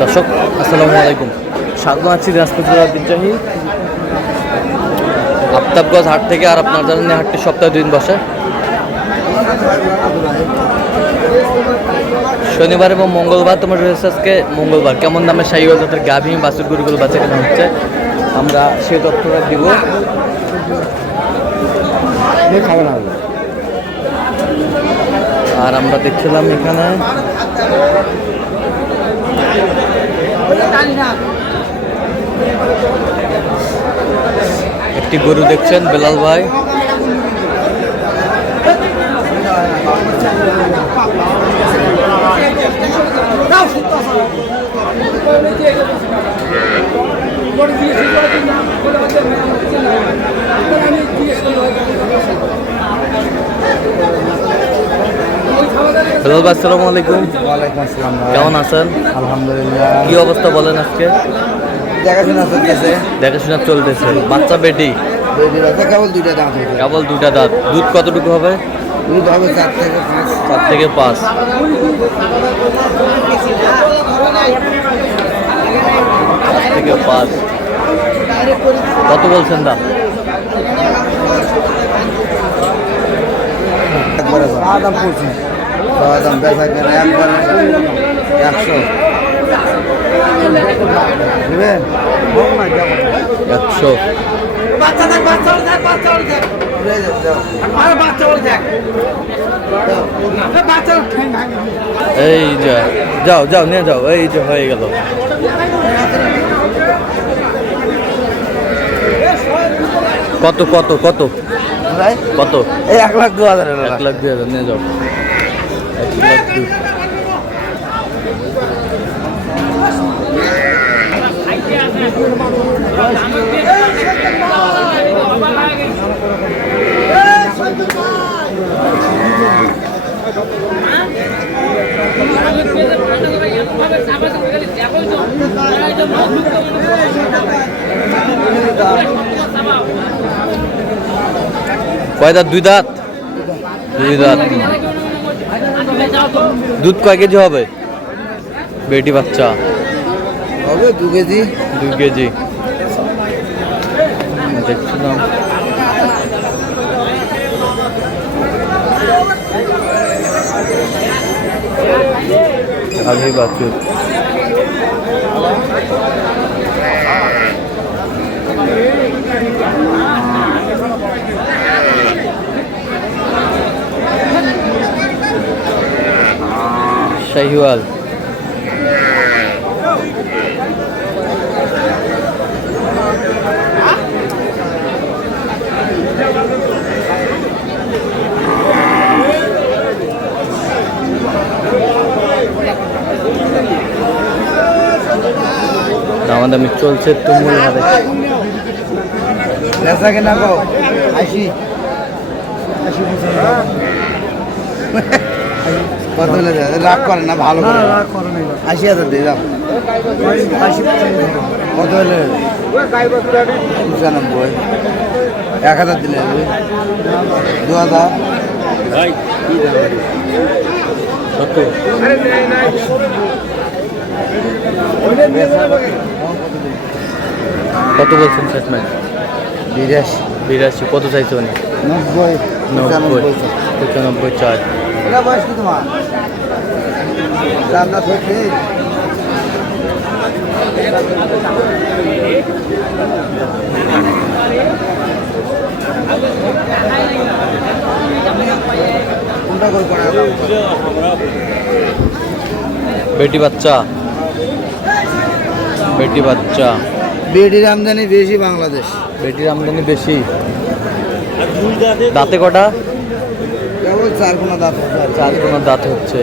দর্শক আসসালামু আলাইকুম, স্বাগত আছি দিনাজপুর জেলার ঐতিহ্যবাহী আফতাবগঞ্জ হাট থেকে। আর আপনার জানেন হাটটি সপ্তাহে 2 দিন বসে, শনিবার এবং মঙ্গলবার। তোমার রয়েছে আজকে মঙ্গলবার। কেমন দামে শাহিওয়াল জাতের গাভী বাছুর গরুগুলো বাচ্চা কেনা হচ্ছে আমরা সেই তথ্যটা দিব। আর আমরা দেখছিলাম এখানে একটি গরু দেখছেন বেলাল ভাই। বেলাল ভাই আসসালামু আলাইকুম। ওয়ালাইকুম আসসালাম। কেমন আছেন? আলহামদুলিল্লাহ। কি অবস্থা বলেন আজকে? দেখাশোনা চলতেছে। দেখাশোনা চলতেছে। বাচ্চা বেটি কেবল 2টা দাঁত হয়েছে। কেবল 2টা দাঁত। দুধ কতটুকু হবে? দুধ হবে 4 থেকে 5। 4 থেকে 5। কত বলছেন দাম? একবারে দাম পড়ছে। দাম দেখা কেন একবারে 100 নেবেন? 100। এই যে যাও যাও নিয়ে যাও। এই যে হয়ে গেল। কত কত কত কত? এই 1,02,000। 1,02,000 নিয়ে যাও। 1,02,000। কয় দাঁত? 2 দাঁত। 2 দাঁত। দুধ কয় কেজি হবে? বেটি বাচ্চা হবে 2 কেজি। 2 কেজি দেখছিলাম। গাভী বাছুর শাহিওয়াল। দামাদামি চলছে তুমুল হারে। কেনা গো 80 কত হলে রাগ করে না? ভালো করে রাগ করে না। 80,000 দিয়ে দাও। কত হলে? 95। 1,000 দিলে 2,000। কত? কত বলছেন শেষমেশ? 82। কত চাইছে উনি? 90 95 চাই। এটা বয়স কি তোমার? জান্নাত হচ্ছে। কোনটা করে করা? বেটি বাচ্চা। বেটি বাচ্চা। বেটির আমদানি বেশি বাংলাদেশ। বেটির আমদানি বেশি। দাঁতে কটা? কেবল 4 কোনা দাঁত। 4 কোনা দাঁত হচ্ছে।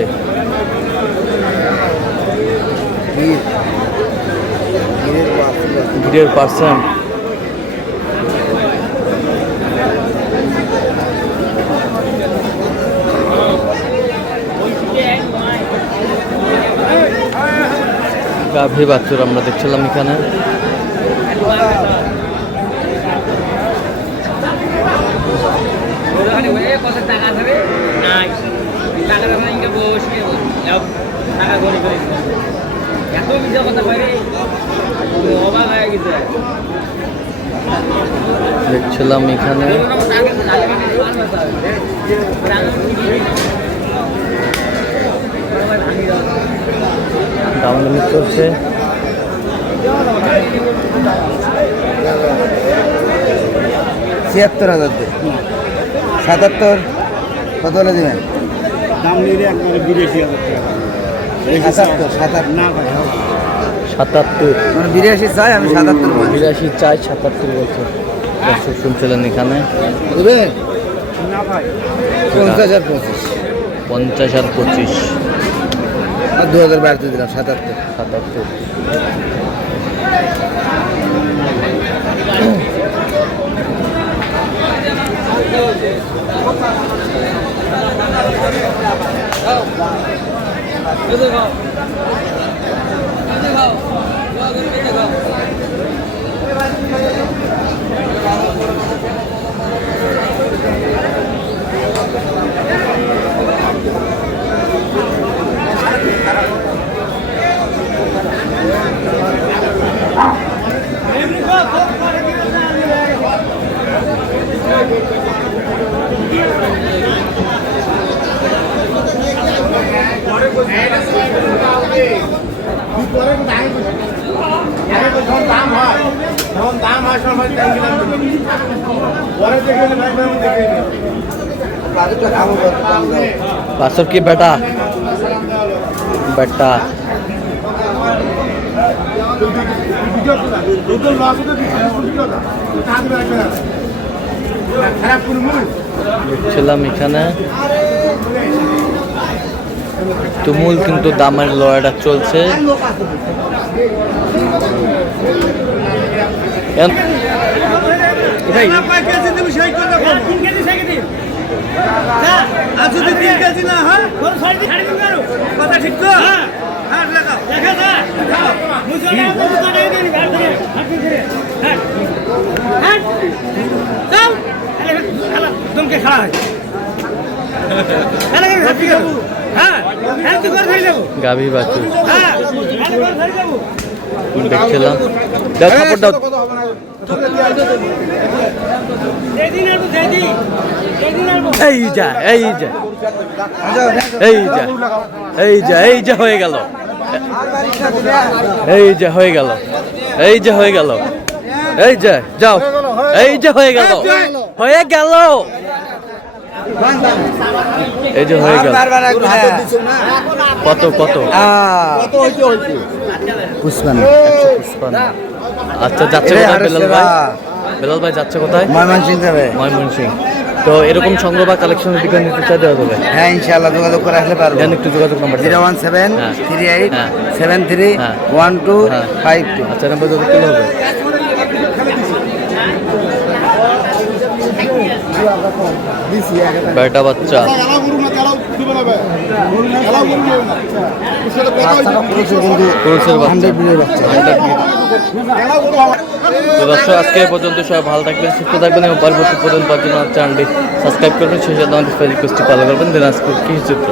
গিরের পার্সেন্ট। গাভী বাছুর আমরা দেখছিলাম এখানে। দেখছিলাম এখানে দামাদামি চলছে। ৭৬,০০০ দিয়ে ৭৭ কত হলে দেবেন? দাম নিলে একবারে ৮২,০০০ টাকা। ৭৭ না ভাই ৭৭ মানে ৮২ চাই, আমি ৭৭ বলছি। ৮২ চাই ৭৭ বলছে। দর্শক শুনছিলেন এখানে দেবেন না ভাই ৫০ আর ২৫ 50 আর 25 আর ২০০০ বাড়তে দিলাম ৭৭। ৭৭। দাম হয় যখন দাম হয় সবাই পরে দেখে ভাই দেখে বাজেটটা খাবো কত দাম দাও? বাছর কি বেটা বেটা খারাপ করবো দেখছিলাম এখানে তুমুল কিন্তু দামের লড়াইটা চলছে। গাভী বাছুর দেখছিলাম। দাও থাপড় দাও। এই যা এই যা এই যা এই যা এই যা হয়ে গেল এই যা হয়ে গেল এই যে হয়ে গেল এই যে যাও এই যে হয়ে গেল হয়ে গেল এই যে হয়ে গেল। কত কত? 55। 155। আচ্ছা যাচ্ছে কোথায় বেলাল ভাই? বেলাল ভাই যাচ্ছে কোথায়? ময়মনসিংহ যাবে। ময়মনসিংহ। তো এরকম সংগ্রহ বা কালেকশনের দিকে নিতে চাই দেওয়া যাবে? হ্যাঁ ইনশাআল্লাহ যোগাযোগ করে আসলে পারবো। দেন একটু যোগাযোগ নাম্বার 01738731252। আচ্ছা নাম্বার যোগাযোগ করলে হবে। বেটা বাচ্চা পুরুষের বাচ্চা। তো দর্শক আজকে এই পর্যন্ত সবাই ভালো থাকবেন সুস্থ থাকবেন এবং পরবর্তী পর্যন্ত চ্যানেলটি সাবস্ক্রাইব করবেন, সেই সাথে আমাদের ফেসবুক পেজটি ফলো করবেন। দিনাজপুর কৃষি চিত্র।